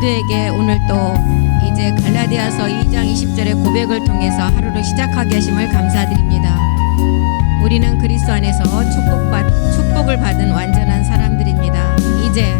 모두에게 오늘 또 이제 갈라디아서 2장 20절의 고백을 통해서 하루를 시작하게 하심을 감사드립니다. 우리는 그리스도 안에서 축복을 받은 완전한 사람들입니다. 이제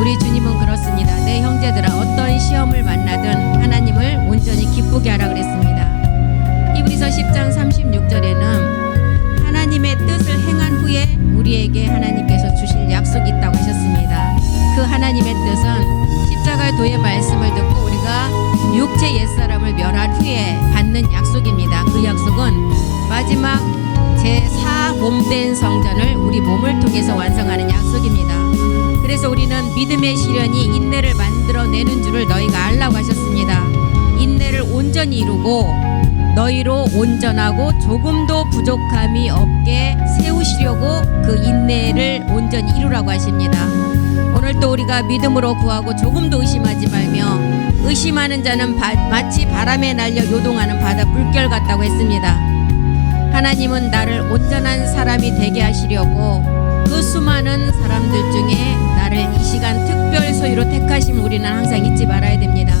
우리 주님은 그렇습니다. 내 형제들아, 어떤 시험을 만나든 하나님을 온전히 기쁘게 하라 그랬습니다. 히브리서 10장 36절에는 하나님의 뜻을 행한 후에 우리에게 하나님께서 주실 약속이 있다고 하셨습니다. 그 하나님의 뜻은 십자가의 도의 말씀을 듣고 우리가 육체 옛사람을 멸한 후에 받는 약속입니다. 그 약속은 마지막 제4 몸된 성전을 우리 몸을 통해서 완성하는 약속입니다. 그래서 우리는 믿음의 시련이 인내를 만들어내는 줄을 너희가 알라고 하셨습니다. 인내를 온전히 이루고 너희로 온전하고 조금도 부족함이 없게 세우시려고 그 인내를 온전히 이루라고 하십니다. 오늘 또 우리가 믿음으로 구하고 조금도 의심하지 말며 의심하는 자는 마치 바람에 날려 요동하는 바다 물결 같다고 했습니다. 하나님은 나를 온전한 사람이 되게 하시려고 그 수많은 사람들 중에 나를 이 시간 특별 소유로 택하심을 우리는 항상 잊지 말아야 됩니다.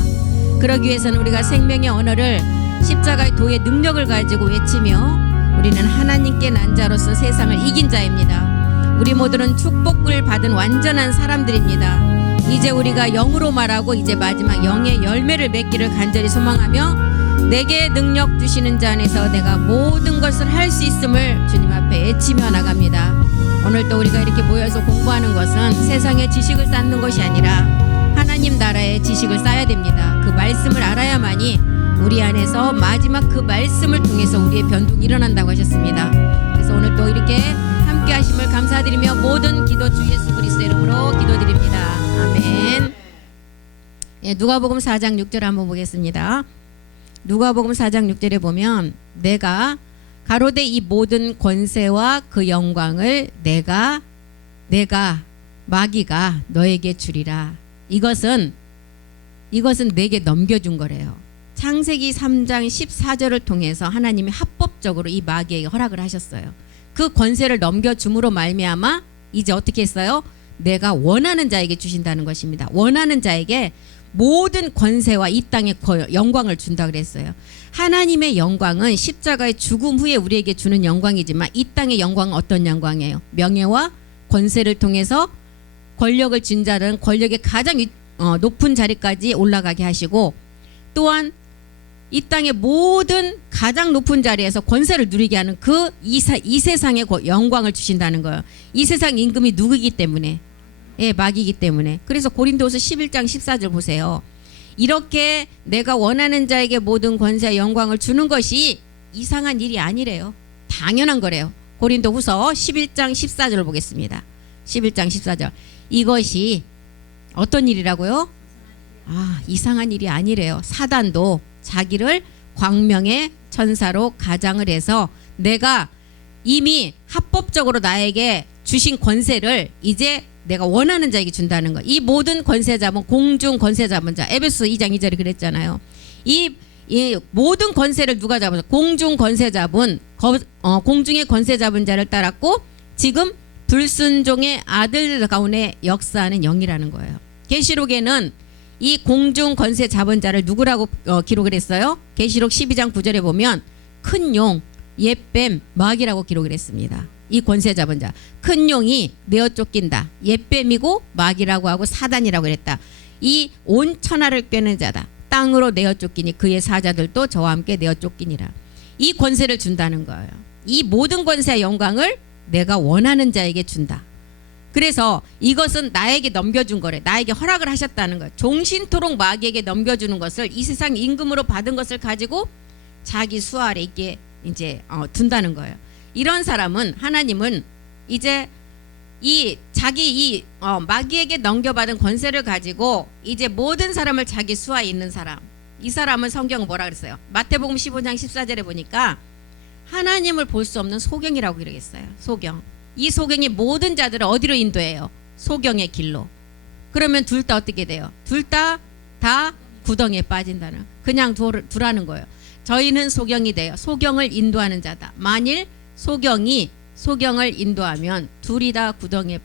그러기 위해서는 우리가 생명의 언어를 십자가의 도의 능력을 가지고 외치며 우리는 하나님께 난 자로서 세상을 이긴 자입니다. 우리 모두는 축복을 받은 완전한 사람들입니다. 이제 우리가 영으로 말하고 이제 마지막 영의 열매를 맺기를 간절히 소망하며 내게 능력 주시는 자 안에서 내가 모든 것을 할 수 있음을 주님 앞에 외치며 나갑니다. 오늘 또 우리가 이렇게 모여서 공부하는 것은 세상의 지식을 쌓는 것이 아니라 하나님 나라의 지식을 쌓아야 됩니다. 그 말씀을 알아야만이 우리 안에서 마지막 그 말씀을 통해서 우리의 변동이 일어난다고 하셨습니다. 그래서 오늘 또 이렇게 함께 하심을 감사드리며 모든 기도 주 예수 그리스도 이름으로 기도드립니다. 아멘. 예, 누가복음 4장 6절 한번 보겠습니다. 누가복음 4장 6절에 보면 내가 가로되 이 모든 권세와 그 영광을 내가 마귀가 너에게 주리라. 이것은 내게 넘겨준 거래요. 창세기 3장 14절을 통해서 하나님이 합법적으로 이 마귀에게 허락을 하셨어요. 그 권세를 넘겨줌으로 말미암아 이제 어떻게 했어요? 내가 원하는 자에게 주신다는 것입니다. 원하는 자에게 모든 권세와 이 땅의 영광을 준다 그랬어요. 하나님의 영광은 십자가의 죽음 후에 우리에게 주는 영광이지만 이 땅의 영광은 어떤 영광이에요? 명예와 권세를 통해서 권력을 준 자는 권력의 가장 높은 자리까지 올라가게 하시고 또한 이 땅의 모든 가장 높은 자리에서 권세를 누리게 하는 그 이 세상의 영광을 주신다는 거예요. 이 세상 임금이 누구이기 때문에? 예, 마귀이기 때문에. 그래서 고린도후서 11장 14절 보세요. 이렇게 내가 원하는 자에게 모든 권세와 영광을 주는 것이 이상한 일이 아니래요. 당연한 거래요. 고린도후서 11장 14절을 보겠습니다. 11장 14절. 이것이 어떤 일이라고요? 이상한 일이 아니래요. 사단도 자기를 광명의 천사로 가장을 해서 내가 이미 합법적으로 나에게 주신 권세를 이제 내가 원하는 자에게 준다는 거. 이 모든 권세 잡은 공중 권세 잡은 자. 에베소 2장 2절에 그랬잖아요. 이 모든 권세를 누가 잡았어? 공중 권세 잡은 공중의 권세 잡은 자를 따랐고 지금 불순종의 아들 가운데 역사하는 영이라는 거예요. 계시록에는 이 공중 권세 잡은 자를 누구라고 기록을 했어요? 계시록 12장 9절에 보면 큰 용, 옛뱀, 마귀라고 기록을 했습니다. 이 권세 잡은 자. 큰 용이 내어 쫓긴다. 옛뱀이고 마귀라고 하고 사단이라고 그랬다. 이 온 천하를 꿰는 자다. 땅으로 내어 쫓기니 그의 사자들도 저와 함께 내어 쫓기니라. 이 권세를 준다는 거예요. 이 모든 권세의 영광을 내가 원하는 자에게 준다. 그래서 이것은 나에게 넘겨준 거래. 나에게 허락을 하셨다는 거예요. 종신토록 마귀에게 넘겨주는 것을 이 세상 임금으로 받은 것을 가지고 자기 수 아래 있게 이제 둔다는 거예요. 이런 사람은 하나님은 이제 마귀에게 넘겨받은 권세를 가지고 이제 모든 사람을 자기 수하에 있는 사람. 이 사람은 성경은 뭐라 그랬어요? 마태복음 15장 14절에 보니까 하나님을 볼 수 없는 소경이라고 기록했어요. 소경. 이 소경이 모든 자들을 어디로 인도해요? 소경의 길로. 그러면 둘 다 어떻게 돼요? 둘 다 구덩이에 빠진다는. 그냥 두라는 거예요. 저희는 소경이 돼요. 소경을 인도하는 자다. 만일 소경을 인도하면 둘이 다 구덩이에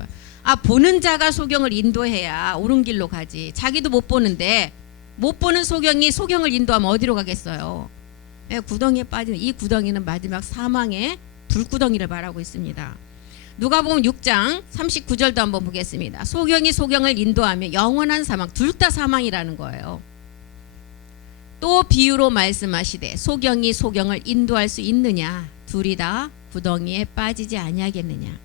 보는 자가 소경을 인도해야 옳은 길로 가지. 자기도 못 보는데 못 보는 소경이 소경을 인도하면 어디로 가겠어요? 구덩이에 빠지는 이 구덩이는 마지막 사망의 불구덩이를 말하고 있습니다. 누가복음 6장 39절도 한번 보겠습니다. 소경이 소경을 인도하며 영원한 사망, 둘 다 사망이라는 거예요. 또 비유로 말씀하시되 소경이 소경을 인도할 수 있느냐? 둘이 다 구덩이에 빠지지 아니하겠느냐?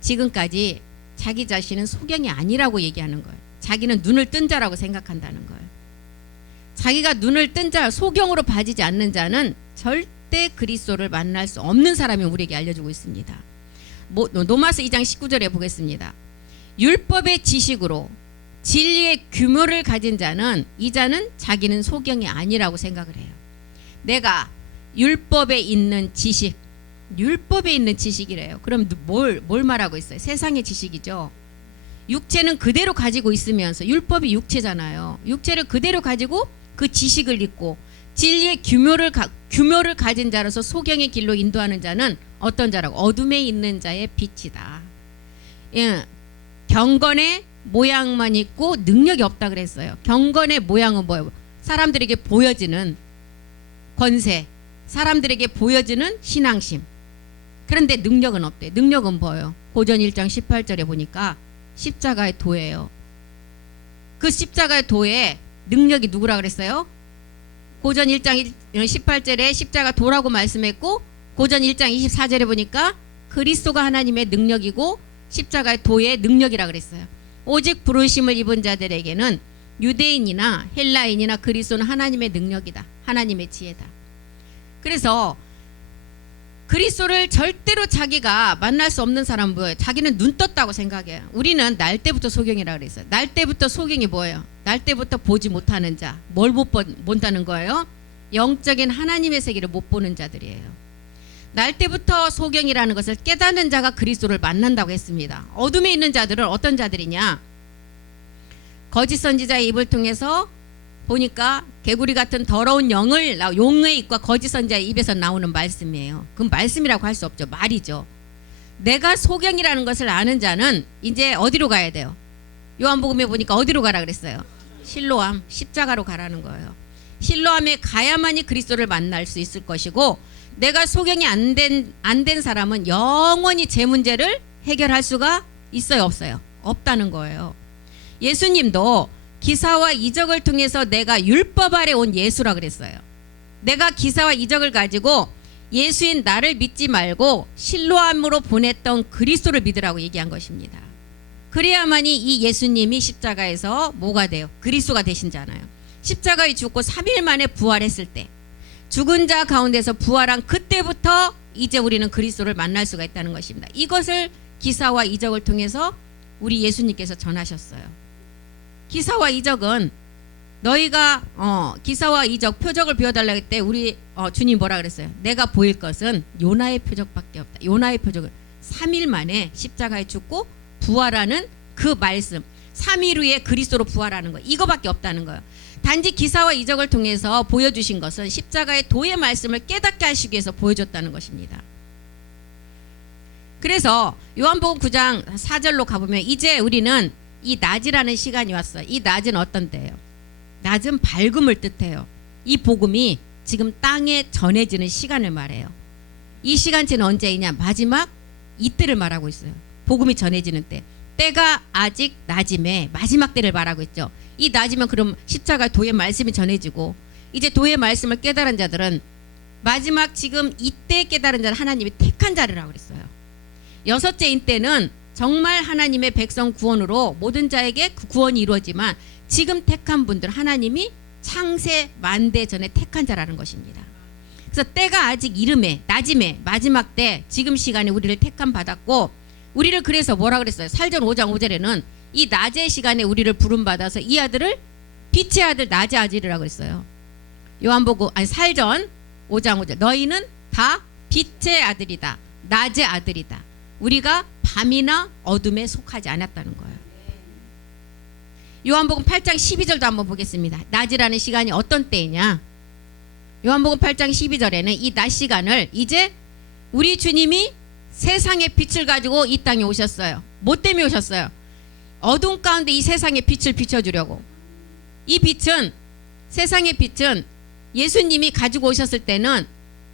지금까지 자기 자신은 소경이 아니라고 얘기하는 거예요. 자기는 눈을 뜬 자라고 생각한다는 거예요. 자기가 눈을 뜬 자, 소경으로 빠지지 않는 자는 절대 그리스도를 만날 수 없는 사람이 우리에게 알려주고 있습니다. 로마서 2장 19절에 보겠습니다. 율법의 지식으로 진리의 규모를 가진 자는 이 자는 자기는 소경이 아니라고 생각을 해요. 내가 율법에 있는 지식, 율법에 있는 지식이래요. 그럼 뭘 말하고 있어요? 세상의 지식이죠. 육체는 그대로 가지고 있으면서, 율법이 육체잖아요. 육체를 그대로 가지고 그 지식을 잊고 진리의 규모를 가진 자로서 소경의 길로 인도하는 자는 어떤 자라고? 어둠에 있는 자의 빛이다. 예, 경건의 모양만 있고 능력이 없다 그랬어요. 경건의 모양은 뭐예요? 사람들에게 보여지는 권세, 사람들에게 보여지는 신앙심. 그런데 능력은 없대요. 능력은 뭐예요? 고전 1장 18절에 보니까 십자가의 도예요. 그 십자가의 도에 능력이 누구라 그랬어요? 고전 1장 18절에 십자가 도라고 말씀했고, 고전 1장 24절에 보니까 그리스도가 하나님의 능력이고 십자가의 도의 능력이라 그랬어요. 오직 부르심을 입은 자들에게는 유대인이나 헬라인이나 그리스도는 하나님의 능력이다. 하나님의 지혜다. 그래서 그리스도를 절대로 자기가 만날 수 없는 사람은 뭐예요? 자기는 눈 떴다고 생각해요. 우리는 날 때부터 소경이라 그랬어요. 날 때부터 소경이 뭐예요? 날 때부터 보지 못하는 자. 뭘 못 본다는 거예요? 영적인 하나님의 세계를 못 보는 자들이에요. 날 때부터 소경이라는 것을 깨닫는 자가 그리스도를 만난다고 했습니다. 어둠에 있는 자들은 어떤 자들이냐? 거짓 선지자의 입을 통해서 보니까 개구리 같은 더러운 용의 입과 거짓 선지자의 입에서 나오는 말씀이에요. 그건 말씀이라고 할 수 없죠. 말이죠. 내가 소경이라는 것을 아는 자는 이제 어디로 가야 돼요? 요한복음에 보니까 어디로 가라 그랬어요? 실로암, 십자가로 가라는 거예요. 실로암에 가야만이 그리스도를 만날 수 있을 것이고, 내가 소경이 안 된 사람은 영원히 제 문제를 해결할 수가 있어요, 없어요? 없다는 거예요. 예수님도 기사와 이적을 통해서 내가 율법 아래 온 예수라 그랬어요. 내가 기사와 이적을 가지고 예수인 나를 믿지 말고 실로암으로 보냈던 그리스도를 믿으라고 얘기한 것입니다. 그래야만이 이 예수님이 십자가에서 뭐가 돼요? 그리스도가 되신 자잖아요. 십자가에 죽고 3일 만에 부활했을 때, 죽은 자 가운데서 부활한 그때부터 이제 우리는 그리스도를 만날 수가 있다는 것입니다. 이것을 기사와 이적을 통해서 우리 예수님께서 전하셨어요. 기사와 이적은 너희가 기사와 이적 표적을 비워달라고 했을 때 우리 주님 뭐라 그랬어요? 내가 보일 것은 요나의 표적밖에 없다. 요나의 표적을 3일 만에 십자가에 죽고 부활하는 그 말씀, 3일 후에 그리스도로 부활하는 거, 이거밖에 없다는 거예요. 단지 기사와 이적을 통해서 보여주신 것은 십자가의 도의 말씀을 깨닫게 하시기 위해서 보여줬다는 것입니다. 그래서 요한복음 9장 4절로 가보면 이제 우리는 이 낮이라는 시간이 왔어요. 이 낮은 어떤 때예요? 낮은 밝음을 뜻해요. 이 복음이 지금 땅에 전해지는 시간을 말해요. 이 시간대는 언제이냐? 마지막 이때를 말하고 있어요. 복음이 전해지는 때. 때가 아직 낮임에 마지막 때를 말하고 있죠. 이 낮이면 그럼 십자가 도의 말씀이 전해지고, 이제 도의 말씀을 깨달은 자들은 마지막 지금 이때 깨달은 자는 하나님이 택한 자리라고 그랬어요. 여섯째인 때는 정말 하나님의 백성 구원으로 모든 자에게 그 구원이 이루어지만, 지금 택한 분들 하나님이 창세 만대 전에 택한 자라는 것입니다. 그래서 때가 아직 이름에 낮임에 마지막 때 지금 시간에 우리를 택함 받았고, 우리를 그래서 뭐라 그랬어요? 살전 5장 5절에는 이 낮의 시간에 우리를 부름 받아서 이 아들을 빛의 아들 낮의 아들이라고 했어요. 요한복음 살전 5장 5절 너희는 다 빛의 아들이다. 낮의 아들이다. 우리가 밤이나 어둠에 속하지 않았다는 거예요. 요한복음 8장 12절도 한번 보겠습니다. 낮이라는 시간이 어떤 때이냐? 요한복음 8장 12절에는 이 낮 시간을 이제 우리 주님이 세상의 빛을 가지고 이 땅에 오셨어요. 뭐 때문에 오셨어요? 어둠 가운데 이 세상의 빛을 비춰주려고. 이 빛은, 세상의 빛은 예수님이 가지고 오셨을 때는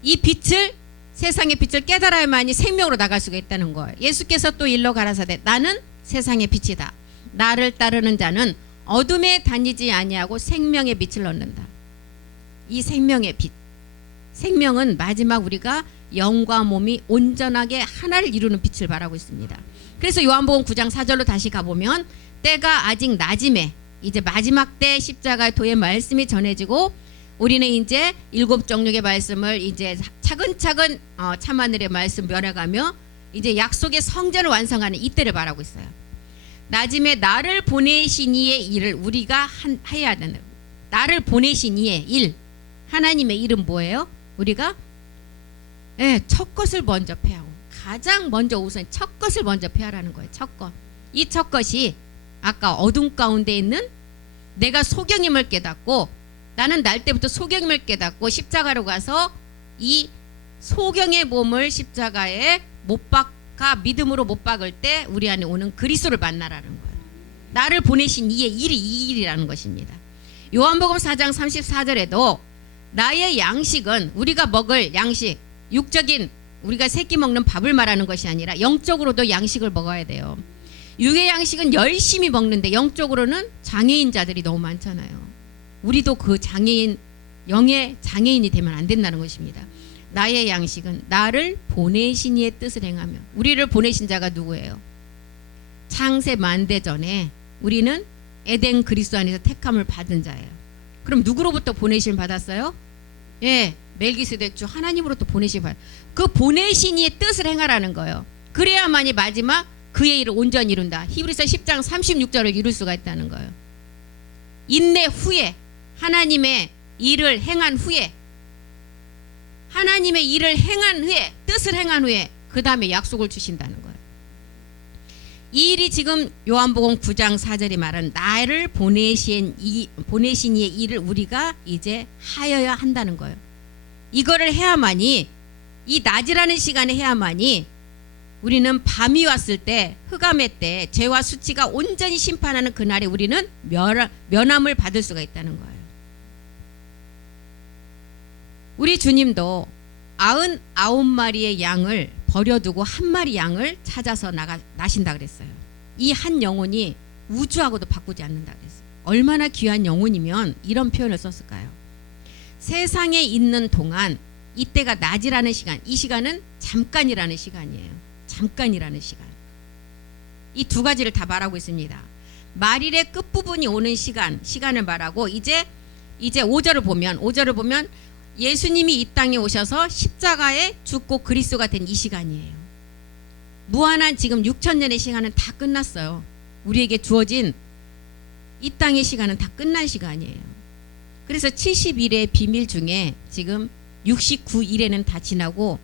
이 빛을, 세상의 빛을 깨달아야만이 생명으로 나갈 수가 있다는 거예요. 예수께서 또 일러 가라사대 나는 세상의 빛이다. 나를 따르는 자는 어둠에 다니지 아니하고 생명의 빛을 얻는다. 이 생명의 빛, 생명은 마지막 우리가 영과 몸이 온전하게 하나를 이루는 빛을 말하고 있습니다. 그래서 요한복음 9장 4절로 다시 가보면 때가 아직 낮임에, 이제 마지막 때 십자가의 도의 말씀이 전해지고 우리는 이제 일곱 정육의 말씀을 이제 차근차근 참하늘의 말씀 면해가며 이제 약속의 성전을 완성하는 이때를 말하고 있어요. 낮임에 나를 보내신 이의 일을 우리가 해야 되는, 나를 보내신 이의 일, 하나님의 일은 뭐예요? 우리가 첫 것을 먼저 폐하고, 가장 먼저 우선 첫 것을 먼저 폐하라는 거예요. 첫 것. 이 첫 것이 아까 어둠 가운데 있는 내가 소경임을 깨닫고, 나는 날 때부터 소경임을 깨닫고 십자가로 가서 이 소경의 몸을 십자가에 못 박아 믿음으로 못 박을 때 우리 안에 오는 그리스도를 만나라는 거예요. 나를 보내신 이의 일이 이 일이라는 것입니다. 요한복음 4장 34절에도 나의 양식은, 우리가 먹을 양식, 육적인 우리가 새끼 먹는 밥을 말하는 것이 아니라 영적으로도 양식을 먹어야 돼요. 육의 양식은 열심히 먹는데 영적으로는 장애인자들이 너무 많잖아요. 우리도 그 장애인, 영의 장애인이 되면 안 된다는 것입니다. 나의 양식은 나를 보내신 이의 뜻을 행하며. 우리를 보내신 자가 누구예요? 창세 만대 전에 우리는 에덴 그리스도 안에서 택함을 받은 자예요. 그럼 누구로부터 보내심을 받았어요? 멜기세덱 주 하나님으로부터 보내심을 받았어요. 그 보내신 이의 뜻을 행하라는 거예요. 그래야만이 마지막 그의 일을 온전히 이룬다. 히브리서 10장 36절을 이룰 수가 있다는 거예요. 인내 후에, 하나님의 일을 행한 후에, 하나님의 일을 행한 후에, 뜻을 행한 후에 그 다음에 약속을 주신다는 거예요. 이 일이 지금 요한복음 9장 4절이 말하는 나를 보내신 이의 일을 우리가 이제 하여야 한다는 거예요. 이거를 해야만이, 이 낮이라는 시간에 해야만이 우리는 밤이 왔을 때, 흑암의 때 죄와 수치가 온전히 심판하는 그날에 우리는 면함을 받을 수가 있다는 거예요. 우리 주님도 99마리의 양을 버려두고 한 마리 양을 찾아서 나신다 그랬어요. 이 한 영혼이 우주하고도 바꾸지 않는다 그랬어요. 얼마나 귀한 영혼이면 이런 표현을 썼을까요? 세상에 있는 동안, 이때가 낮이라는 시간, 이 시간은 잠깐이라는 시간이에요. 잠깐이라는 시간. 이 두 가지를 다 말하고 있습니다. 말일의 끝부분이 오는 시간을 말하고, 이제 5절을 보면 예수님이 이 땅에 오셔서 십자가에 죽고 그리스도가 된 이 시간이에요. 무한한 지금 6,000년의 시간은 다 끝났어요. 우리에게 주어진 이 땅의 시간은 다 끝난 시간이에요. 그래서 70일의 비밀 중에 지금 69일에는 다 지나고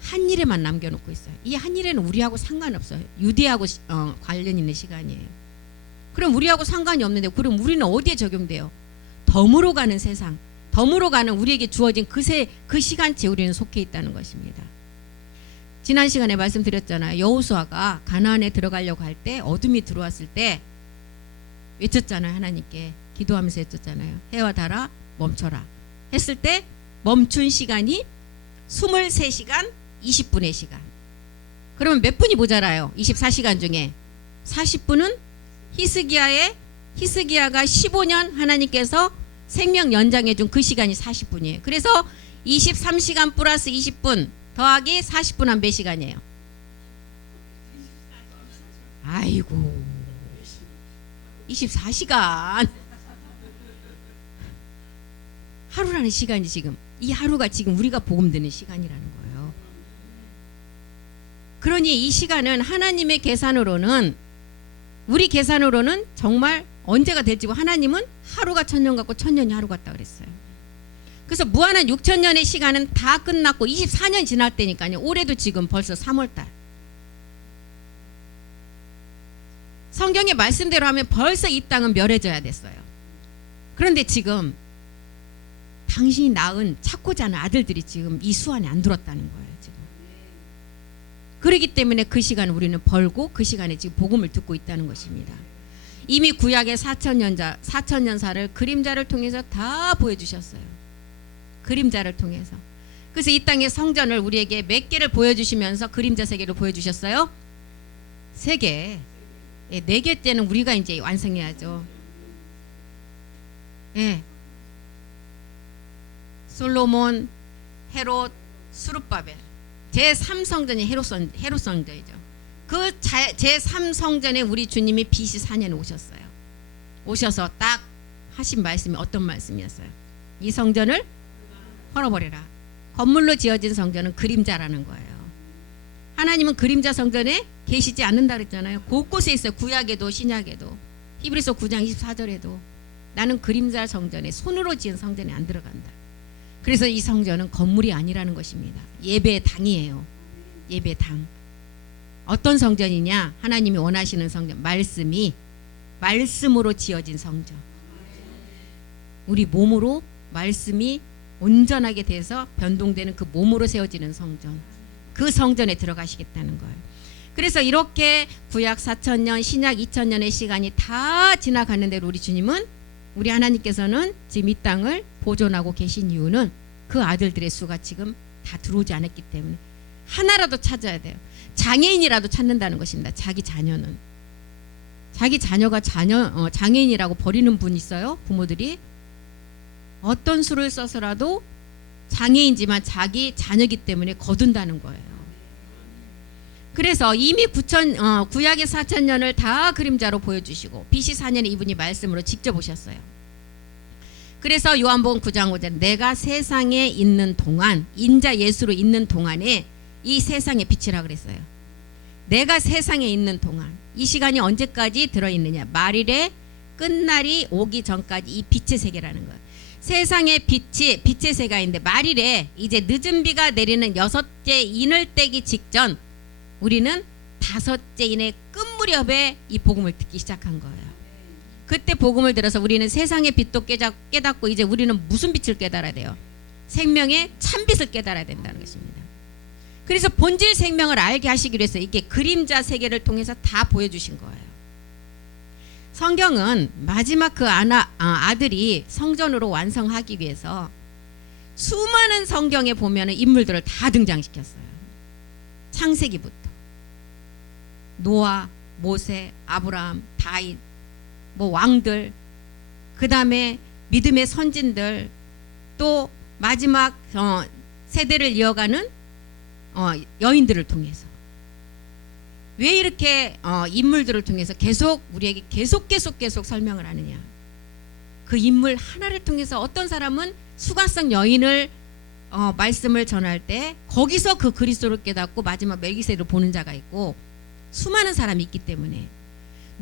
한 일에만 남겨놓고 있어요. 이 한 일에는 우리하고 상관없어요. 유대하고 관련 있는 시간이에요. 그럼 우리하고 상관이 없는데, 그럼 우리는 어디에 적용돼요? 덤으로 가는 세상, 덤으로 가는 우리에게 주어진 그 시간치에 우리는 속해 있다는 것입니다. 지난 시간에 말씀드렸잖아요. 여호수아가 가나안에 들어가려고 할 때, 어둠이 들어왔을 때 외쳤잖아요. 하나님께 기도하면서 외쳤잖아요. 해와 달아 멈춰라 했을 때 멈춘 시간이 23시간 20분의 시간. 그러면 몇 분이 모자라요? 24시간 중에 40분은 히스기야가 15년 하나님께서 생명 연장해 준 그 시간이 40분이에요. 그래서 23시간 플러스 20분 더하기 40분 한 몇 시간이에요? 아이고, 24시간. 하루라는 시간이 지금, 이 하루가 지금 우리가 복음 듣는 시간이라는 거예요. 그러니 이 시간은 하나님의 계산으로는, 우리 계산으로는 정말 언제가 될지, 하나님은 하루가 1000년 같고 1000년이 하루 같다 그랬어요. 그래서 무한한 6,000년의 시간은 다 끝났고 24년 지날 때니까요. 올해도 지금 벌써 3월달. 성경의 말씀대로 하면 벌써 이 땅은 멸해져야 됐어요. 그런데 지금 당신이 낳은 찾고자 하는 아들들이 지금 이 수완에 안 들었다는 거예요. 지금. 그렇기 때문에 그 시간을 우리는 벌고 그 시간에 지금 복음을 듣고 있다는 것입니다. 이미 구약의 4천년사를 그림자를 통해서 다 보여주셨어요. 그림자를 통해서. 그래서 이 땅의 성전을 우리에게 몇 개를 보여주시면서 그림자 세계를 보여주셨어요? 3개. 예, 4개 때는 우리가 이제 완성해야죠. 예. 솔로몬, 헤롯, 수룹바벨. 제3성전이 헤롯 성전이죠. 그 제3성전에 우리 주님이 BC 4년에 오셨어요. 오셔서 딱 하신 말씀이 어떤 말씀이었어요? 이 성전을 헐어버리라. 건물로 지어진 성전은 그림자라는 거예요. 하나님은 그림자 성전에 계시지 않는다 그랬잖아요. 곳곳에 있어요. 구약에도 신약에도. 히브리서 9장 24절에도 나는 그림자 성전에, 손으로 지은 성전에 안 들어간다. 그래서 이 성전은 건물이 아니라는 것입니다. 예배의 당이에요. 예배의 당. 어떤 성전이냐? 하나님이 원하시는 성전. 말씀으로 지어진 성전. 우리 몸으로 말씀이 온전하게 돼서 변동되는 그 몸으로 세워지는 성전. 그 성전에 들어가시겠다는 거예요. 그래서 이렇게 구약 4천년, 신약 2000년의 시간이 다 지나갔는데 우리 주님은, 우리 하나님께서는 지금 이 땅을 보존하고 계신 이유는 그 아들들의 수가 지금 다 들어오지 않았기 때문에 하나라도 찾아야 돼요. 장애인이라도 찾는다는 것입니다. 자기 자녀는. 자기 자녀가 장애인이라고 버리는 분 있어요? 부모들이. 어떤 수를 써서라도 장애인지만 자기 자녀이기 때문에 거둔다는 거예요. 그래서 이미 구약의 4천년을 다 그림자로 보여주시고 BC 4년에 이분이 말씀으로 직접 오셨어요. 그래서 요한복음 9장 5절, 내가 세상에 있는 동안, 인자 예수로 있는 동안에 이 세상의 빛이라 그랬어요. 내가 세상에 있는 동안. 이 시간이 언제까지 들어있느냐? 말일에 끝날이 오기 전까지 이 빛의 세계라는 거예요. 세상의 빛의 세계인데 말일에 이제 늦은 비가 내리는 6째 인을 떼기 직전 우리는 5째 인의 끝 무렵에 이 복음을 듣기 시작한 거예요. 그때 복음을 들어서 우리는 세상의 빛도 깨닫고 이제 우리는 무슨 빛을 깨달아야 돼요? 생명의 참빛을 깨달아야 된다는 것입니다. 그래서 본질 생명을 알게 하시기 위해서 이게 그림자 세계를 통해서 다 보여주신 거예요. 성경은 마지막 그 아들이 성전으로 완성하기 위해서 수많은 성경에 보면 인물들을 다 등장시켰어요. 창세기부터 노아, 모세, 아브라함, 다윗, 왕들, 그 다음에 믿음의 선진들, 또 마지막 세대를 이어가는 여인들을 통해서. 왜 이렇게 인물들을 통해서 계속 우리에게 계속 설명을 하느냐? 그 인물 하나를 통해서 어떤 사람은 수가성 여인을 말씀을 전할 때 거기서 그 그리스도를 깨닫고 마지막 멜기세를 보는 자가 있고, 수많은 사람이 있기 때문에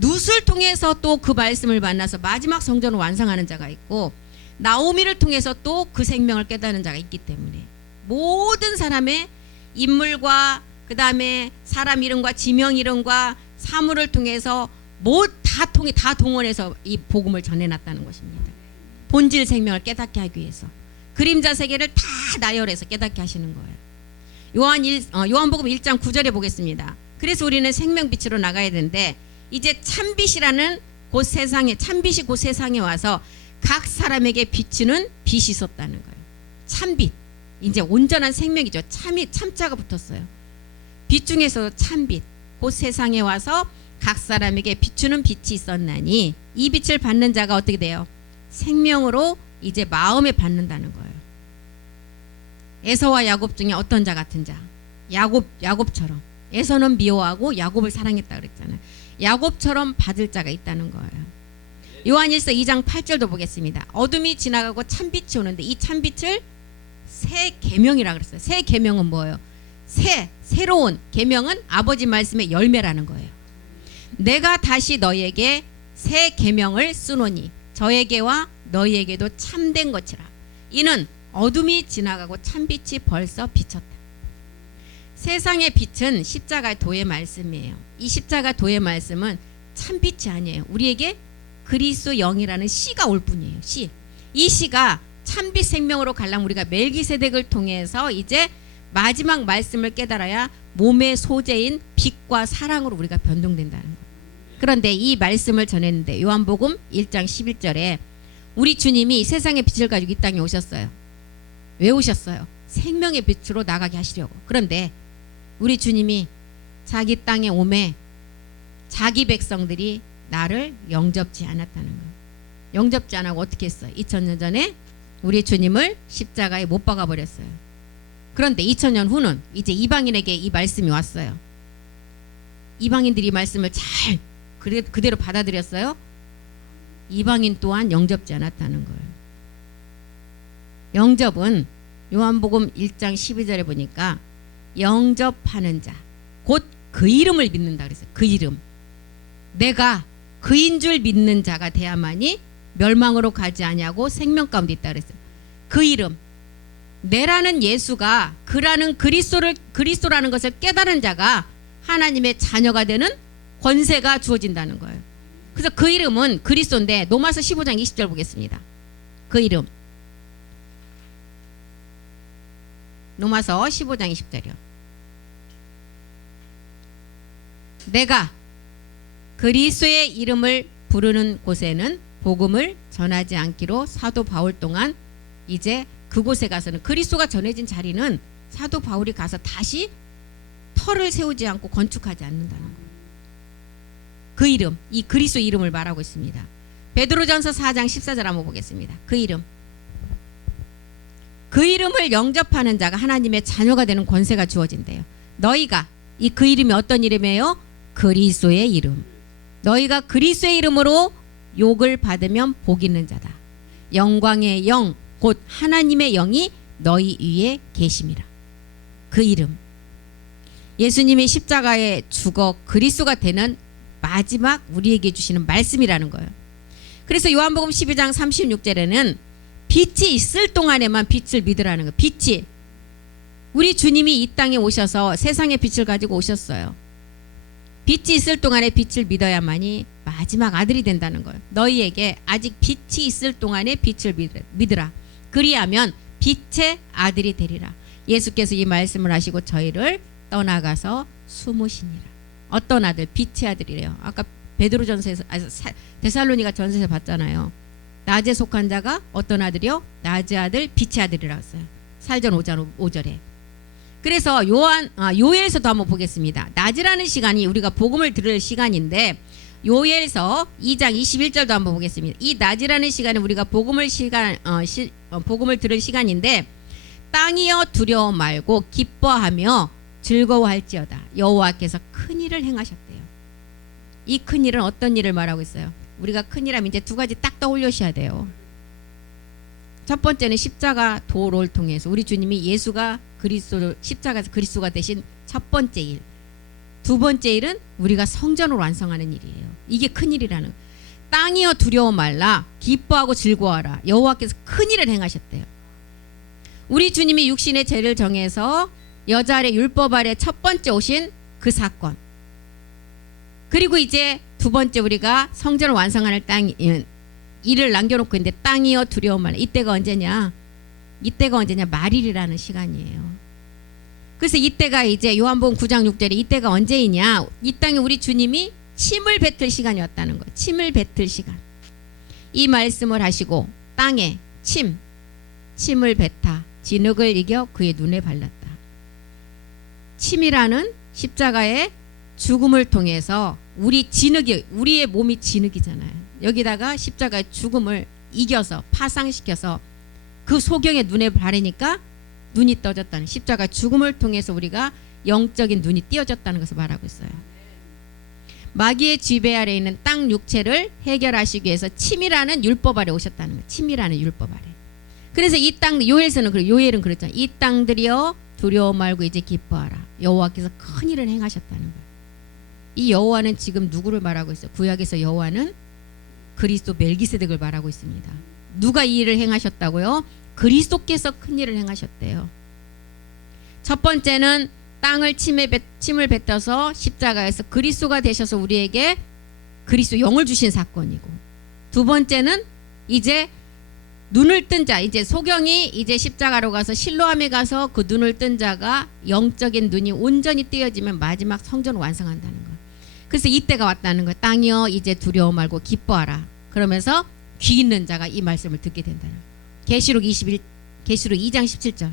룻을 통해서 또 그 말씀을 만나서 마지막 성전을 완성하는 자가 있고, 나오미를 통해서 또 그 생명을 깨닫는 자가 있기 때문에 모든 사람의 인물과 그 다음에 사람 이름과 지명 이름과 사물을 통해서 다 동원해서 이 복음을 전해놨다는 것입니다. 본질 생명을 깨닫게 하기 위해서 그림자 세계를 다 나열해서 깨닫게 하시는 거예요. 요한복음 1장 9절에 보겠습니다. 그래서 우리는 생명빛으로 나가야 되는데, 이제 참빛이라는 참빛이 곧 세상에 와서 각 사람에게 비추는 빛이 있었다는 거예요. 참빛, 이제 온전한 생명이죠. 참자가 붙었어요. 빛 중에서 참빛, 곧 세상에 와서 각 사람에게 비추는 빛이 있었나니 이 빛을 받는 자가 어떻게 돼요? 생명으로 이제 마음에 받는다는 거예요. 에서와 야곱 중에 어떤 자 같은 자? 야곱처럼. 에서는 미워하고 야곱을 사랑했다 그랬잖아요. 야곱처럼 받을 자가 있다는 거예요. 요한일서 2장 8절도 보겠습니다. 어둠이 지나가고 참빛이 오는데 이 참빛을 새 계명이라 그랬어요. 새 계명은 뭐예요? 새로운 계명은 아버지 말씀의 열매라는 거예요. 내가 다시 너에게 새 계명을 쓰노니 저에게와 너희에게도 참된 것이라. 이는 어둠이 지나가고 참빛이 벌써 비쳤다. 세상의 빛은 십자가 도의 말씀이에요. 이 십자가 도의 말씀은 참빛이 아니에요. 우리에게 그리스도 영이라는 씨가 올 뿐이에요. 씨. 이 씨가 참빛 생명으로 가려면 우리가 멜기세덱을 통해서 이제 마지막 말씀을 깨달아야 몸의 소재인 빛과 사랑으로 우리가 변동된다는 거예요. 그런데 이 말씀을 전했는데 요한복음 1장 11절에 우리 주님이 세상의 빛을 가지고 이 땅에 오셨어요. 왜 오셨어요? 생명의 빛으로 나가게 하시려고. 그런데 우리 주님이 자기 땅에 오매 자기 백성들이 나를 영접지 않았다는 거예요. 영접지 않고 어떻게 했어요? 2000년 전에 우리 주님을 십자가에 못 박아 버렸어요. 그런데 2000년 후는 이제 이방인에게 이 말씀이 왔어요. 이방인들이 이 말씀을 잘 그대로 받아들였어요. 이방인 또한 영접지 않았다는 거예요. 영접은 요한복음 1장 12절에 보니까 영접하는 자, 곧 그 이름을 믿는다 그랬어요. 그 이름. 내가 그인 줄 믿는 자가 돼야만이 멸망으로 가지 아니하고 생명 가운데 있다 그랬어요. 그 이름. 내라는 예수가 그라는 그리스도라는 것을 깨달은 자가 하나님의 자녀가 되는 권세가 주어진다는 거예요. 그래서 그 이름은 그리스도인데 로마서 15장 20절 보겠습니다. 그 이름. 로마서 15장 20절이요. 내가 그리스도의 이름을 부르는 곳에는 복음을 전하지 않기로 사도 바울 동안 이제 그곳에 가서는 그리스도가 전해진 자리는 사도 바울이 가서 다시 터를 세우지 않고 건축하지 않는다는 거예요. 그 이름, 이 그리스도 이름을 말하고 있습니다. 베드로전서 4장 14절 한번 보겠습니다. 그 이름. 그 이름을 영접하는 자가 하나님의 자녀가 되는 권세가 주어진대요. 너희가 이 그 이름이 어떤 이름이에요? 그리스도의 이름. 너희가 그리스도의 이름으로 욕을 받으면 복 있는 자다. 영광의 영 곧 하나님의 영이 너희 위에 계심이라. 그 이름. 예수님이 십자가에 죽어 그리스도가 되는 마지막 우리에게 주시는 말씀이라는 거예요. 그래서 요한복음 12장 36절에는 빛이 있을 동안에만 빛을 믿으라는 거예요. 빛이. 우리 주님이 이 땅에 오셔서 세상의 빛을 가지고 오셨어요. 빛이 있을 동안에 빛을 믿어야만이 마지막 아들이 된다는 거예요. 너희에게 아직 빛이 있을 동안에 빛을 믿으라. 그리하면 빛의 아들이 되리라. 예수께서 이 말씀을 하시고 저희를 떠나가서 숨으시니라. 어떤 아들? 빛의 아들이래요. 아까 베드로전서에서 데살로니가 전서에서 봤잖아요. 낮에 속한 자가 어떤 아들이요? 낮의 아들, 빛의 아들이라고 했어요. 살전 5절에. 그래서 요엘서도 한번 보겠습니다. 낮이라는 시간이 우리가 복음을 들을 시간인데 요엘서 2장 21절도 한번 보겠습니다. 이 낮이라는 시간은 우리가 복음을 들을 시간인데 땅이여 두려워 말고 기뻐하며 즐거워할지어다. 여호와께서 큰 일을 행하셨대요. 이 큰 일은 어떤 일을 말하고 있어요? 우리가 큰 일하면 이제 두 가지 딱 떠올려셔야 돼요. 첫 번째는 십자가 도를 통해서 우리 주님이 예수가 십자가에서 그리스도가 되신 첫 번째 일. 두 번째 일은 우리가 성전을 완성하는 일이에요. 이게 큰 일이라는. 땅이여 두려워 말라 기뻐하고 즐거워하라. 여호와께서 큰 일을 행하셨대요. 우리 주님이 육신의 죄를 정해서 여자 아래 율법 아래 첫 번째 오신 그 사건. 그리고 이제 두 번째 우리가 성전을 완성하는 일을 남겨놓고 있는데 땅이여 두려워 말라. 이때가 언제냐? 말일이라는 시간이에요. 그래서 이때가 이제 요한복음 9장 6절에 이때가 언제이냐? 이 땅에 우리 주님이 침을 뱉을 시간이 왔다는 거예요. 침을 뱉을 시간. 이 말씀을 하시고 땅에 침을 뱉아 진흙을 이겨 그의 눈에 발랐다. 침이라는 십자가의 죽음을 통해서 우리의 몸이 진흙이잖아요. 여기다가 십자가의 죽음을 이겨서 파상시켜서 그 소경의 눈에 바르니까 눈이 떠졌다는, 십자가 죽음을 통해서 우리가 영적인 눈이 띄어졌다는 것을 말하고 있어요. 마귀의 지배 아래 있는 땅 육체를 해결하시기 위해서 침이라는 율법 아래 오셨다는 거예요. 침이라는 율법 아래. 그래서 이 땅 요엘은 그랬잖아요. 이 땅들이여 두려워 말고 이제 기뻐하라. 여호와께서 큰 일을 행하셨다는 거예요. 이 여호와는 지금 누구를 말하고 있어요? 구약에서 여호와는 그리스도 멜기세덱을 말하고 있습니다. 누가 이 일을 행하셨다고요? 그리스도께서 큰 일을 행하셨대요. 첫 번째는 땅을 침을 뱉어서 십자가에서 그리스도가 되셔서 우리에게 그리스도 영을 주신 사건이고, 두 번째는 이제 눈을 뜬 자, 이제 소경이 이제 십자가로 가서 실로암에 가서 그 눈을 뜬 자가 영적인 눈이 온전히 띄어지면 마지막 성전을 완성한다는 거예요. 그래서 이때가 왔다는 거예요. 땅이여 이제 두려워 말고 기뻐하라. 그러면서 귀 있는 자가 이 말씀을 듣게 된다는 거예요. 계시록 2장 17절.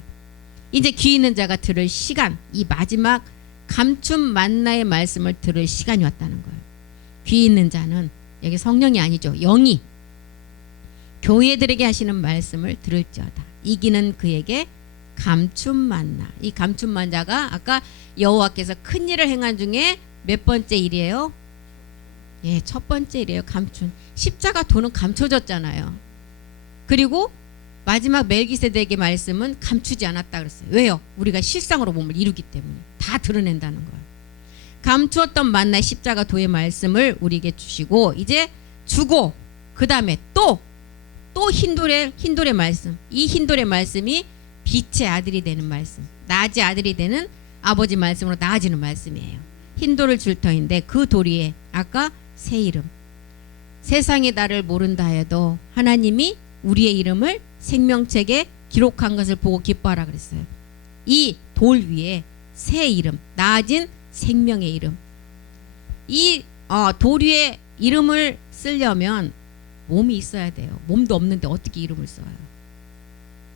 이제 귀 있는 자가 들을 시간, 이 마지막 감춘 만나의 말씀을 들을 시간이 왔다는 거예요. 귀 있는 자는 여기 성령이 아니죠. 영이 교회들에게 하시는 말씀을 들을지어다. 이기는 그에게 감춘 만나. 이 감춘 만자가 아까 여호와께서 큰 일을 행한 중에 몇 번째 일이에요? 예, 첫 번째 일이에요. 감춘. 십자가 도는 감춰졌잖아요. 그리고 마지막 멜기세덱의 말씀은 감추지 않았다 그랬어요. 왜요? 우리가 실상으로 몸을 이루기 때문에 다 드러낸다는 거예요. 감추었던 만나의 십자가 도의 말씀을 우리에게 주시고 이제 주고 그 다음에 또 흰돌의 말씀. 이 흰돌의 말씀이 빛의 아들이 되는 말씀, 낮의 아들이 되는 아버지 말씀으로 나아지는 말씀이에요. 흰돌을 줄 터인데 그 돌이에 아까 새 이름. 세상이 나를 모른다 해도 하나님이 우리의 이름을 생명책에 기록한 것을 보고 기뻐하라 그랬어요. 이 돌 위에 새 이름, 나아진 생명의 이름. 이 돌 위에 이름을 쓰려면 몸이 있어야 돼요. 몸도 없는데 어떻게 이름을 써요?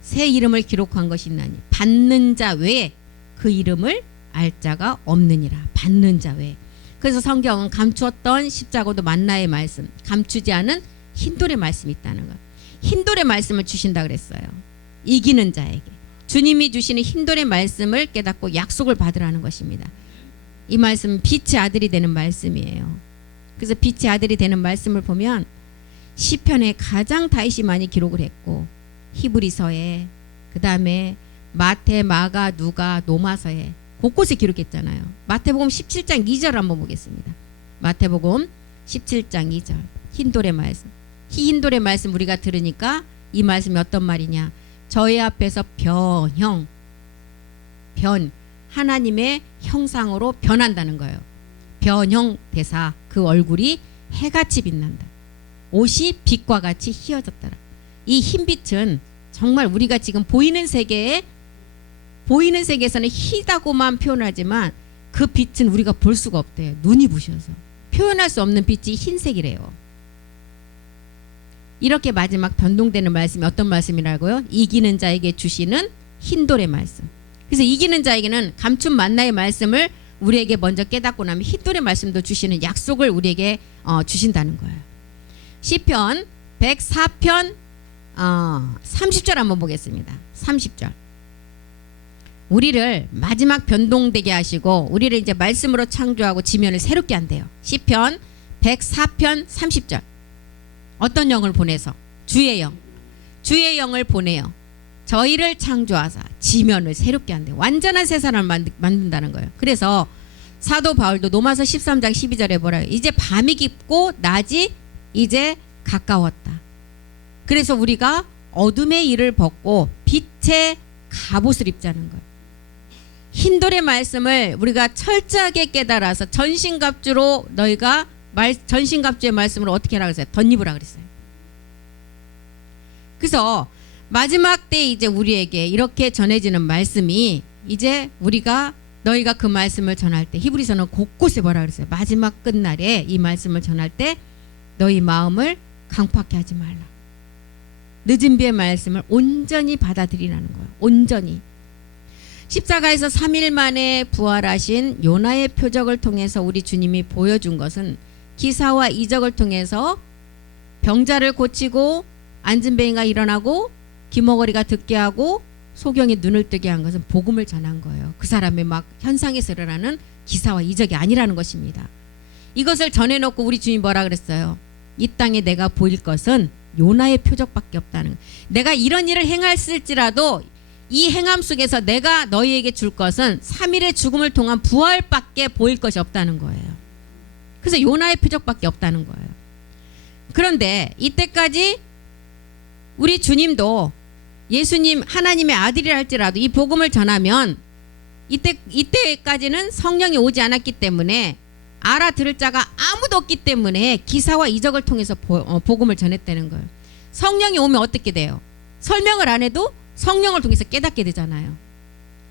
새 이름을 기록한 것이 있나니 받는 자 외에 그 이름을 알 자가 없느니라. 받는 자 외에. 그래서 성경은 감추었던 십자가도 만나의 말씀, 감추지 않은 흰돌의 말씀이 있다는 거. 흰돌의 말씀을 주신다 그랬어요. 이기는 자에게. 주님이 주시는 흰돌의 말씀을 깨닫고 약속을 받으라는 것입니다. 이 말씀은 빛의 아들이 되는 말씀이에요. 그래서 빛의 아들이 되는 말씀을 보면 시편에 가장 다윗이 많이 기록을 했고 히브리서에 그 다음에 마태, 마가, 누가, 노마서에 곳곳에 기록했잖아요. 마태복음 17장 2절 한번 보겠습니다. 마태복음 17장 2절 흰돌의 말씀. 흰돌의 말씀 우리가 들으니까 이 말씀이 어떤 말이냐. 저희 앞에서 하나님의 형상으로 변한다는 거예요. 변형 대사. 그 얼굴이 해같이 빛난다. 옷이 빛과 같이 희어졌더라. 이 흰빛은 정말 우리가 지금 보이는 세계에서는 희다고만 표현하지만 그 빛은 우리가 볼 수가 없대요. 눈이 부셔서. 표현할 수 없는 빛이 흰색이래요. 이렇게 마지막 변동되는 말씀이 어떤 말씀이라고요? 이기는 자에게 주시는 흰돌의 말씀. 그래서 이기는 자에게는 감춘 만나의 말씀을 우리에게 먼저 깨닫고 나면 흰돌의 말씀도 주시는 약속을 우리에게 주신다는 거예요. 시편 104편 30절 한번 보겠습니다. 30절. 우리를 마지막 변동되게 하시고 우리를 이제 말씀으로 창조하고 지면을 새롭게 한대요. 시편 104편 30절. 어떤 영을 보내서? 주의 영을 보내요. 저희를 창조하사 지면을 새롭게 한대요. 완전한 새 사람을 만든다는 거예요. 그래서 사도 바울도 로마서 13장 12절에 뭐라요? 이제 밤이 깊고 낮이 이제 가까웠다. 그래서 우리가 어둠의 일을 벗고 빛의 갑옷을 입자는 거예요. 흰돌의 말씀을 우리가 철저하게 깨달아서 전신갑주로 너희가 전신갑주의 말씀으로 어떻게 하라 그랬어요? 덧입으라 그랬어요. 그래서 마지막 때 이제 우리에게 이렇게 전해지는 말씀이 이제 너희가 그 말씀을 전할 때 히브리서는 곳곳에 뭐라 그랬어요? 마지막 끝날에 이 말씀을 전할 때 너희 마음을 강팍해 하지 말라. 늦은 비의 말씀을 온전히 받아들이라는 거예요. 온전히. 십자가에서 3일 만에 부활하신 요나의 표적을 통해서 우리 주님이 보여준 것은 기사와 이적을 통해서 병자를 고치고 앉은 뱅이가 일어나고 귀머거리가 듣게 하고 소경이 눈을 뜨게 한 것은 복음을 전한 거예요. 그 사람의 막 현상에서 일어나는 기사와 이적이 아니라는 것입니다. 이것을 전해놓고 우리 주님 뭐라 그랬어요? 이 땅에 내가 보일 것은 요나의 표적밖에 없다는 거예요. 내가 이런 일을 행했을지라도 이 행함 속에서 내가 너희에게 줄 것은 3일의 죽음을 통한 부활밖에 보일 것이 없다는 거예요. 그래서 요나의 표적밖에 없다는 거예요. 그런데 이때까지 우리 주님도 예수님 하나님의 아들이라 할지라도 이 복음을 전하면 이때까지는 성령이 오지 않았기 때문에 알아들을 자가 아무도 없기 때문에 기사와 이적을 통해서 복음을 전했다는 거예요. 성령이 오면 어떻게 돼요? 설명을 안 해도 성령을 통해서 깨닫게 되잖아요.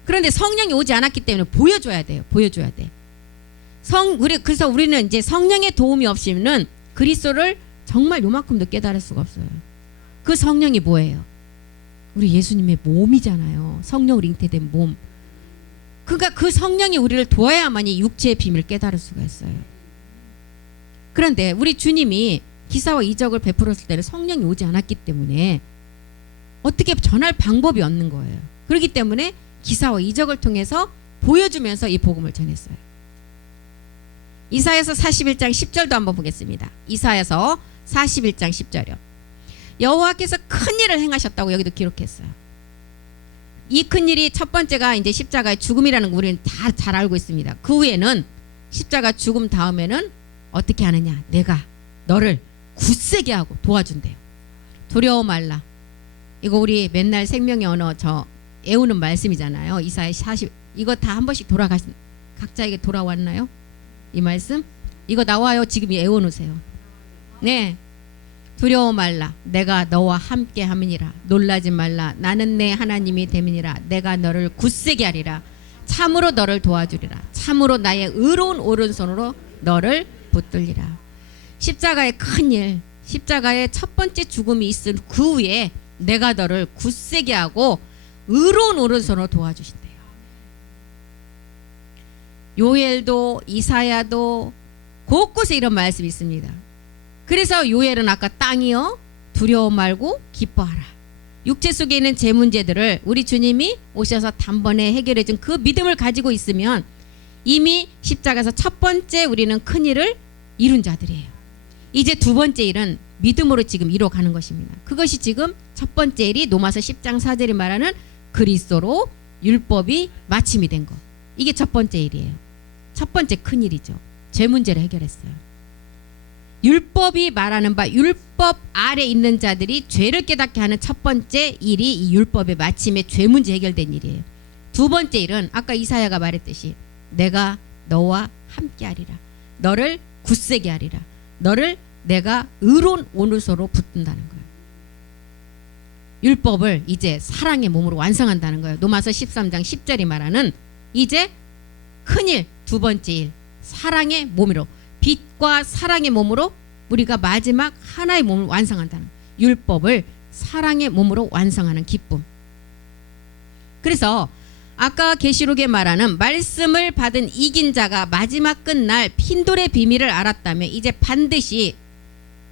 그런데 성령이 오지 않았기 때문에 보여줘야 돼요. 보여줘야 돼. 그래서 우리는 이제 성령의 도움이 없이는 그리스도를 정말 요만큼도 깨달을 수가 없어요. 그 성령이 뭐예요? 우리 예수님의 몸이잖아요. 성령으로 잉태된 몸. 그러니까 그 성령이 우리를 도와야만이 육체의 비밀을 깨달을 수가 있어요. 그런데 우리 주님이 기사와 이적을 베풀었을 때는 성령이 오지 않았기 때문에 어떻게 전할 방법이 없는 거예요. 그렇기 때문에 기사와 이적을 통해서 보여주면서 이 복음을 전했어요. 이사야서 41장 10절도 한번 보겠습니다. 이사야서 41장 10절이요. 여호와께서 큰 일을 행하셨다고 여기도 기록했어요. 이 큰 일이 첫 번째가 이제 십자가의 죽음이라는 거 우리는 다 잘 알고 있습니다. 그 후에는 십자가 죽음 다음에는 어떻게 하느냐? 내가 너를 굳세게 하고 도와준대요. 두려워 말라. 이거 우리 맨날 생명의 언어 저 애우는 말씀이잖아요. 이사야 40 이거 다 한 번씩 각자에게 돌아왔나요? 이 말씀? 이거 나와요. 지금 애워놓으세요. 네. 두려워 말라. 내가 너와 함께 함이니라. 놀라지 말라. 나는 내 하나님이 됨이니라. 내가 너를 굳세게 하리라. 참으로 너를 도와주리라. 참으로 나의 의로운 오른손으로 너를 붙들리라. 십자가의 큰일, 십자가의 첫 번째 죽음이 있은 그 후에 내가 너를 굳세게 하고 의로운 오른손으로 도와주신대요. 요엘도 이사야도 곳곳에 이런 말씀이 있습니다. 그래서 요엘은 아까 땅이여 두려워 말고 기뻐하라. 육체 속에 있는 제 문제들을 우리 주님이 오셔서 단번에 해결해 준 그 믿음을 가지고 있으면 이미 십자가에서 첫 번째 우리는 큰 일을 이룬 자들이에요. 이제 두 번째 일은 믿음으로 지금 이뤄가는 것입니다. 그것이 지금 첫 번째 일이 로마서 10장 4절이 말하는 그리스도로 율법이 마침이 된 것. 이게 첫 번째 일이에요. 첫 번째 큰 일이죠. 죄 문제를 해결했어요. 율법이 말하는 바 율법 아래 있는 자들이 죄를 깨닫게 하는 첫 번째 일이 이 율법의 마침에 죄 문제 해결된 일이에요. 두 번째 일은 아까 이사야가 말했듯이 내가 너와 함께 하리라. 너를 굳세게 하리라. 너를 내가 의로운 오른손으로 붙든다는 거예요. 율법을 이제 사랑의 몸으로 완성한다는 거예요. 로마서 13장 10절이 말하는 이제 큰일 두 번째 일 사랑의 몸으로 빛과 사랑의 몸으로 우리가 마지막 하나의 몸을 완성한다는 율법을 사랑의 몸으로 완성하는 기쁨. 그래서 아까 계시록에 말하는 말씀을 받은 이긴 자가 마지막 끝날 흰돌의 비밀을 알았다면 이제 반드시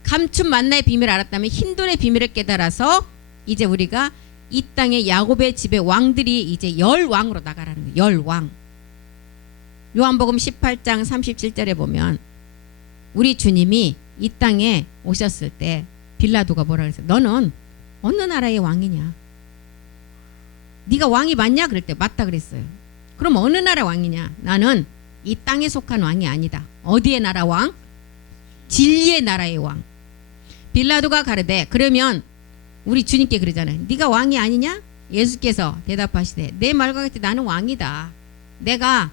감춘 만나의 비밀을 알았다면 흰돌의 비밀을 깨달아서 이제 우리가 이 땅의 야곱의 집의 왕들이 이제 10왕으로 나가라는 거예요. 10왕. 요한복음 18장 37절에 보면 우리 주님이 이 땅에 오셨을 때 빌라도가 뭐라 그랬어요? 너는 어느 나라의 왕이냐? 네가 왕이 맞냐? 그럴 때 맞다 그랬어요. 그럼 어느 나라 왕이냐? 나는 이 땅에 속한 왕이 아니다. 어디의 나라 왕? 진리의 나라의 왕. 빌라도가 가르되 그러면 우리 주님께 그러잖아요. 네가 왕이 아니냐? 예수께서 대답하시되 내 말과 같이 나는 왕이다. 내가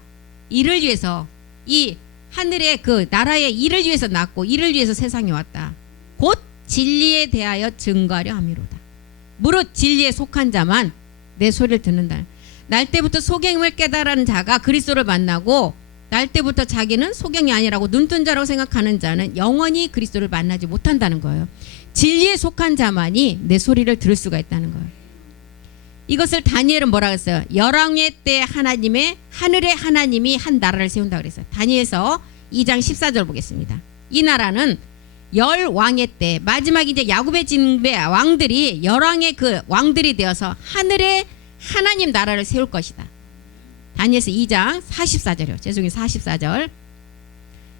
이를 위해서 이 하늘의 그 나라의 일을 위해서 났고 이를 위해서 세상에 왔다. 곧 진리에 대하여 증거하려 함이로다. 무릇 진리에 속한 자만 내 소리를 듣는다. 날 때부터 소경을 깨달은 자가 그리스도를 만나고 날 때부터 자기는 소경이 아니라고 눈뜬 자라고 생각하는 자는 영원히 그리스도를 만나지 못한다는 거예요. 진리에 속한 자만이 내 소리를 들을 수가 있다는 거예요. 이것을 다니엘은 뭐라고 했어요? 열왕의 때 하나님의 하늘의 하나님이 한 나라를 세운다고 그랬어요. 다니엘서 2장 14절 보겠습니다. 이 나라는 열왕의 때 마지막 이제 야곱의 집의 왕들이 열왕의 그 왕들이 되어서 하늘의 하나님 나라를 세울 것이다. 다니엘서 2장 44절이요. 죄송해요. 44절.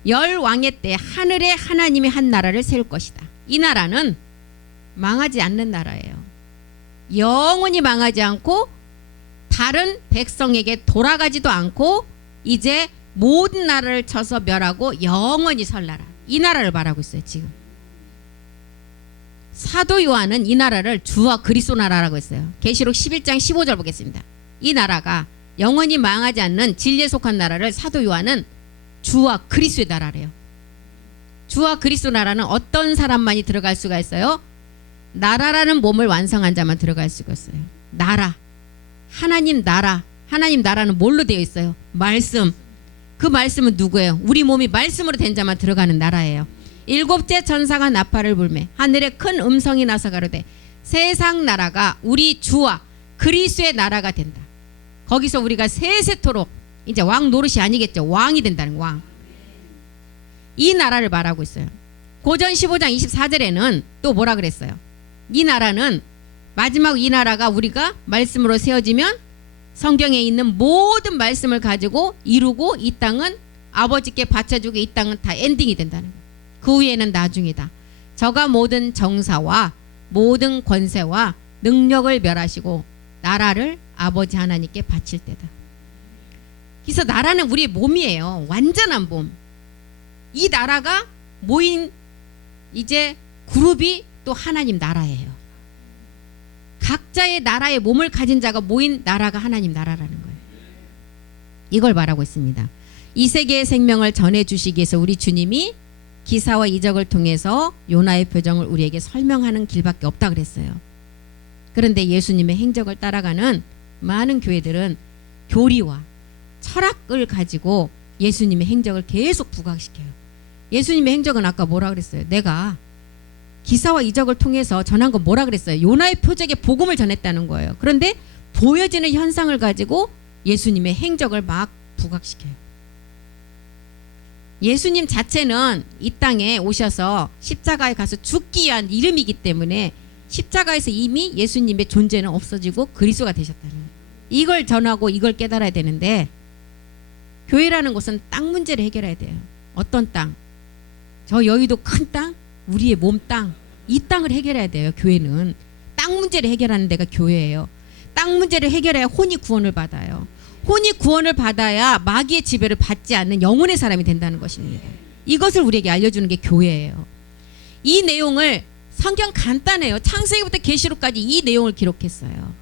열왕의 때 하늘의 하나님이 한 나라를 세울 것이다. 이 나라는 망하지 않는 나라예요. 영원히 망하지 않고 다른 백성에게 돌아가지도 않고 이제 모든 나라를 쳐서 멸하고 영원히 설 나라. 이 나라를 말하고 있어요. 지금 사도 요한은 이 나라를 주와 그리스도 나라라고 했어요. 계시록 11장 15절 보겠습니다. 이 나라가 영원히 망하지 않는 진리에 속한 나라를 사도 요한은 주와 그리스도의 나라래요. 주와 그리스도 나라는 어떤 사람만이 들어갈 수가 있어요? 나라라는 몸을 완성한 자만 들어갈 수가 있어요. 나라, 하나님 나라. 하나님 나라는 뭘로 되어 있어요? 말씀. 그 말씀은 누구예요? 우리 몸이 말씀으로 된 자만 들어가는 나라예요. 일곱째 천사가 나팔을 불매 하늘에 큰 음성이 나서 가로되 세상 나라가 우리 주와 그리스도의 나라가 된다. 거기서 우리가 세세토록 이제 왕 노릇이 아니겠죠. 왕이 된다는 왕. 이 나라를 말하고 있어요. 고전 15장 24절에는 또 뭐라 그랬어요? 이 나라는 마지막 이 나라가 우리가 말씀으로 세워지면 성경에 있는 모든 말씀을 가지고 이루고 이 땅은 아버지께 바쳐주고 이 땅은 다 엔딩이 된다는 거예요. 그 위에는 나중이다. 저가 모든 정사와 모든 권세와 능력을 멸하시고 나라를 아버지 하나님께 바칠 때다. 그래서 나라는 우리의 몸이에요. 완전한 몸. 이 나라가 모인 이제 그룹이 또 하나님 나라예요. 각자의 나라의 몸을 가진 자가 모인 나라가 하나님 나라라는 거예요. 이걸 말하고 있습니다. 이 세계의 생명을 전해주시기 위해서 우리 주님이 기사와 이적을 통해서 요나의 표정을 우리에게 설명하는 길밖에 없다 그랬어요. 그런데 예수님의 행적을 따라가는 많은 교회들은 교리와 철학을 가지고 예수님의 행적을 계속 부각시켜요. 예수님의 행적은 아까 뭐라 그랬어요? 내가 기사와 이적을 통해서 전한 건 뭐라 그랬어요? 요나의 표적에 복음을 전했다는 거예요. 그런데 보여지는 현상을 가지고 예수님의 행적을 막 부각시켜요. 예수님 자체는 이 땅에 오셔서 십자가에 가서 죽기 위한 이름이기 때문에 십자가에서 이미 예수님의 존재는 없어지고 그리스도가 되셨다는 거예요. 이걸 전하고 이걸 깨달아야 되는데 교회라는 곳은 땅 문제를 해결해야 돼요. 어떤 땅? 저 여의도 큰 땅? 우리의 몸 땅? 이 땅을 해결해야 돼요. 교회는 땅 문제를 해결하는 데가 교회예요. 땅 문제를 해결해야 혼이 구원을 받아요. 혼이 구원을 받아야 마귀의 지배를 받지 않는 영혼의 사람이 된다는 것입니다. 이것을 우리에게 알려주는 게 교회예요. 이 내용을 성경 간단해요. 창세기부터 계시록까지 이 내용을 기록했어요.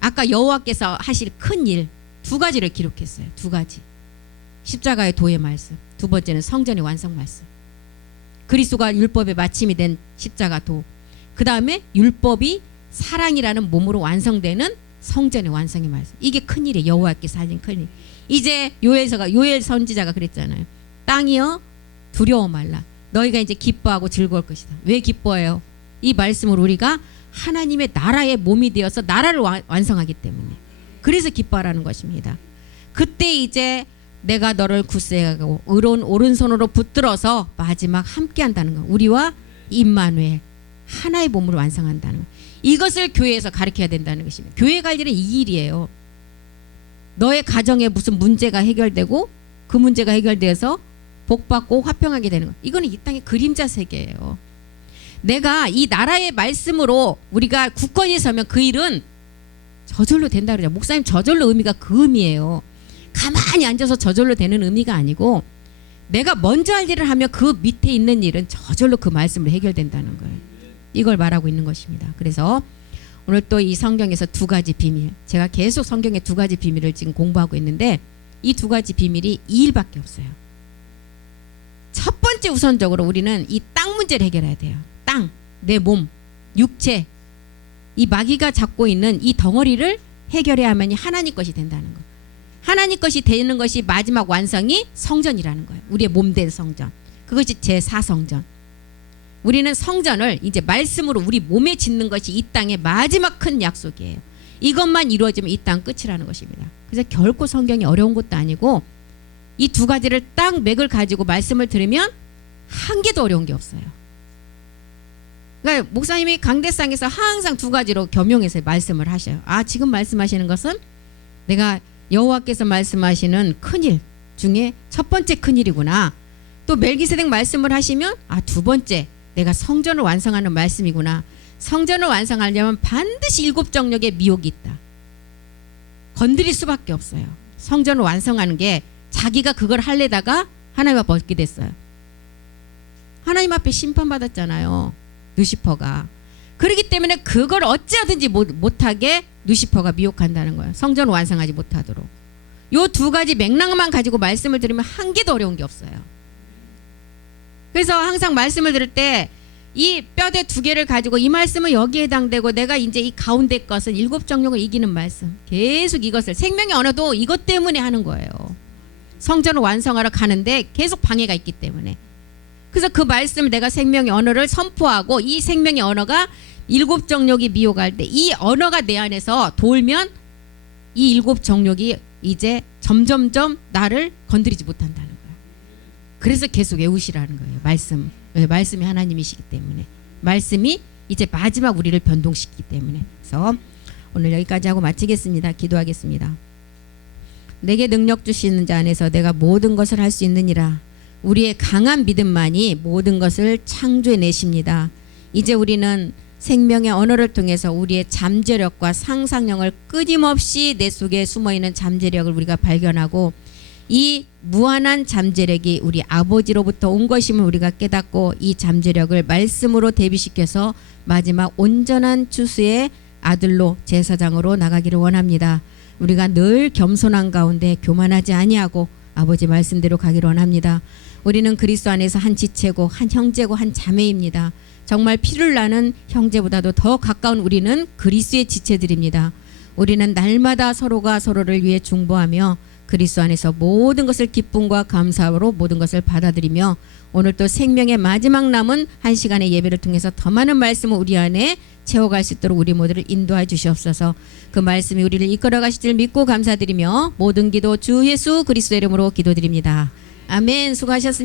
아까 여호와께서 하실 큰 일 두 가지를 기록했어요. 두 가지. 십자가의 도의 말씀. 두 번째는 성전의 완성 말씀. 그리스도가 율법의 마침이 된 십자가 도. 그 다음에 율법이 사랑이라는 몸으로 완성되는 성전의 완성의 말씀. 이게 큰일이에요. 여호와께서 하신 큰일. 이제 요엘 선지자가 그랬잖아요. 땅이여 두려워 말라. 너희가 이제 기뻐하고 즐거울 것이다. 왜 기뻐해요? 이 말씀을 우리가 하나님의 나라의 몸이 되어서 나라를 완성하기 때문에. 그래서 기뻐하라는 것입니다. 그때 이제 내가 너를 굳세하고 의로운 오른손으로 붙들어서 마지막 함께 한다는 거. 우리와 임마누엘 하나의 몸으로 완성한다는 거. 이것을 교회에서 가르쳐야 된다는 것입니다. 교회 갈 일은 이 일이에요. 너의 가정에 무슨 문제가 해결되고 그 문제가 해결되어서 복받고 화평하게 되는 거. 이거는 이 땅의 그림자 세계예요. 내가 이 나라의 말씀으로 우리가 굳건히 서면 그 일은 저절로 된다 그러죠. 목사님 저절로 의미가 그 의미예요. 가만히 앉아서 저절로 되는 의미가 아니고 내가 먼저 할 일을 하면 그 밑에 있는 일은 저절로 그 말씀으로 해결된다는 거예요. 이걸 말하고 있는 것입니다. 그래서 오늘 또 이 성경에서 두 가지 비밀, 제가 계속 성경의 두 가지 비밀을 지금 공부하고 있는데 이 두 가지 비밀이 이 일밖에 없어요. 첫 번째 우선적으로 우리는 이 땅 문제를 해결해야 돼요. 땅, 내 몸, 육체, 이 마귀가 잡고 있는 이 덩어리를 해결해야만이 하나님 것이 된다는 거. 하나님 것이 되는 것이 마지막 완성이 성전이라는 거예요. 우리의 몸된 성전. 그것이 제4성전. 우리는 성전을 이제 말씀으로 우리 몸에 짓는 것이 이 땅의 마지막 큰 약속이에요. 이것만 이루어지면 이 땅 끝이라는 것입니다. 그래서 결코 성경이 어려운 것도 아니고 이 두 가지를 딱 맥을 가지고 말씀을 들으면 한 개도 어려운 게 없어요. 그러니까 목사님이 강대상에서 항상 두 가지로 겸용해서 말씀을 하셔요. 아, 지금 말씀하시는 것은 내가 여호와께서 말씀하시는 큰일 중에 첫 번째 큰일이구나. 또 멜기세덱 말씀을 하시면 아, 두 번째 내가 성전을 완성하는 말씀이구나. 성전을 완성하려면 반드시 일곱 정력의 미혹이 있다. 건드릴 수밖에 없어요. 성전을 완성하는 게 자기가 그걸 하려다가 하나님 앞에 얻게 됐어요. 하나님 앞에 심판받았잖아요. 루시퍼가. 그렇기 때문에 그걸 어찌하든지 못하게 루시퍼가 미혹한다는 거예요. 성전을 완성하지 못하도록. 요 두 가지 맥락만 가지고 말씀을 들으면 한 개도 어려운 게 없어요. 그래서 항상 말씀을 들을 때 이 뼈대 두 개를 가지고 이 말씀은 여기에 해당되고 내가 이제 이 가운데 것은 일곱 정욕을 이기는 말씀. 계속 이것을 생명의 언어도 이것 때문에 하는 거예요. 성전을 완성하러 가는데 계속 방해가 있기 때문에. 그래서 그 말씀을 내가 생명의 언어를 선포하고 이 생명의 언어가 일곱 정욕이 미혹할 때 이 언어가 내 안에서 돌면 이 일곱 정욕이 이제 점점점 나를 건드리지 못한다는 거예요. 그래서 계속 외우시라는 거예요. 말씀. 왜? 말씀이 하나님이시기 때문에. 말씀이 이제 마지막 우리를 변동시키기 때문에. 그래서 오늘 여기까지 하고 마치겠습니다. 기도하겠습니다. 내게 능력 주시는 자 안에서 내가 모든 것을 할 수 있느니라. 우리의 강한 믿음만이 모든 것을 창조해 내십니다. 이제 우리는 생명의 언어를 통해서 우리의 잠재력과 상상력을 끊임없이 내 속에 숨어있는 잠재력을 우리가 발견하고 이 무한한 잠재력이 우리 아버지로부터 온 것임을 우리가 깨닫고 이 잠재력을 말씀으로 대비시켜서 마지막 온전한 추수의 아들로 제사장으로 나가기를 원합니다. 우리가 늘 겸손한 가운데 교만하지 아니하고 아버지 말씀대로 가기를 원합니다. 우리는 그리스도 안에서 한 지체고 한 형제고 한 자매입니다. 정말 피를 나는 형제보다도 더 가까운 우리는 그리스도의 지체들입니다. 우리는 날마다 서로가 서로를 위해 중보하며 그리스도 안에서 모든 것을 기쁨과 감사로 모든 것을 받아들이며 오늘 또 생명의 마지막 남은 한 시간의 예배를 통해서 더 많은 말씀을 우리 안에 채워갈 수 있도록 우리 모두를 인도해 주시옵소서. 그 말씀이 우리를 이끌어 가실 줄 믿고 감사드리며 모든 기도 주 예수 그리스도의 이름으로 기도드립니다. 아멘. 수고하셨습니다.